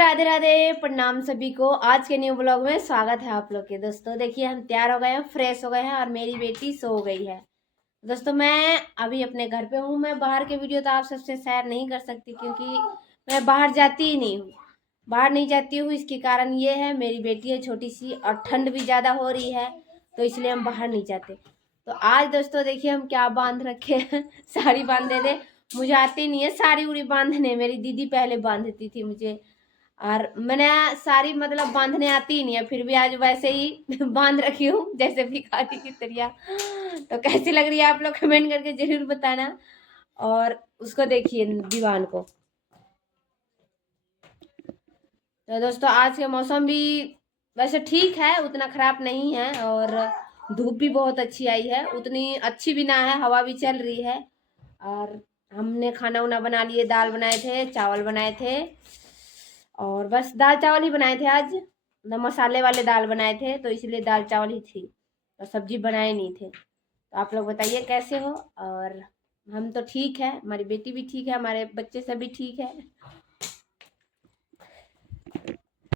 राधे राधे, प्रणाम सभी को। आज के न्यू ब्लॉग में स्वागत है आप लोग के। दोस्तों देखिए, हम तैयार हो गए हैं, फ्रेश हो गए हैं और मेरी बेटी सो गई है। दोस्तों मैं अभी अपने घर पे हूँ। मैं बाहर के वीडियो तो आप सबसे शेयर नहीं कर सकती क्योंकि मैं बाहर जाती ही नहीं हूँ। बाहर नहीं जाती हूँ, इसके कारण ये है, मेरी बेटी है छोटी सी और ठंड भी ज़्यादा हो रही है, तो इसलिए हम बाहर नहीं जाते। तो आज दोस्तों देखिए हम क्या बांध रखे हैं। साड़ी बांध दे दे, मुझे आती नहीं है साड़ी उड़ी बांधने, मेरी दीदी पहले बांधती थी मुझे। और मैंने साड़ी मतलब बांधने आती ही नहीं है, फिर भी आज वैसे ही बांध रखी हूँ जैसे भिखारी की तरह। तो कैसी लग रही है आप लोग कमेंट करके जरूर बताना। और उसको देखिए दीवान को। तो दोस्तों आज का मौसम भी वैसे ठीक है, उतना खराब नहीं है और धूप भी बहुत अच्छी आई है, उतनी अच्छी भी ना है, हवा भी चल रही है। और हमने खाना उना बना लिए, दाल बनाए थे, चावल बनाए थे और बस दाल चावल ही बनाए थे आज। न मसाले वाले दाल बनाए थे तो इसलिए दाल चावल ही थी, तो सब्जी बनाए नहीं थे। तो आप लोग बताइए कैसे हो। और हम तो ठीक है, हमारी बेटी भी ठीक है, हमारे बच्चे सभी ठीक है।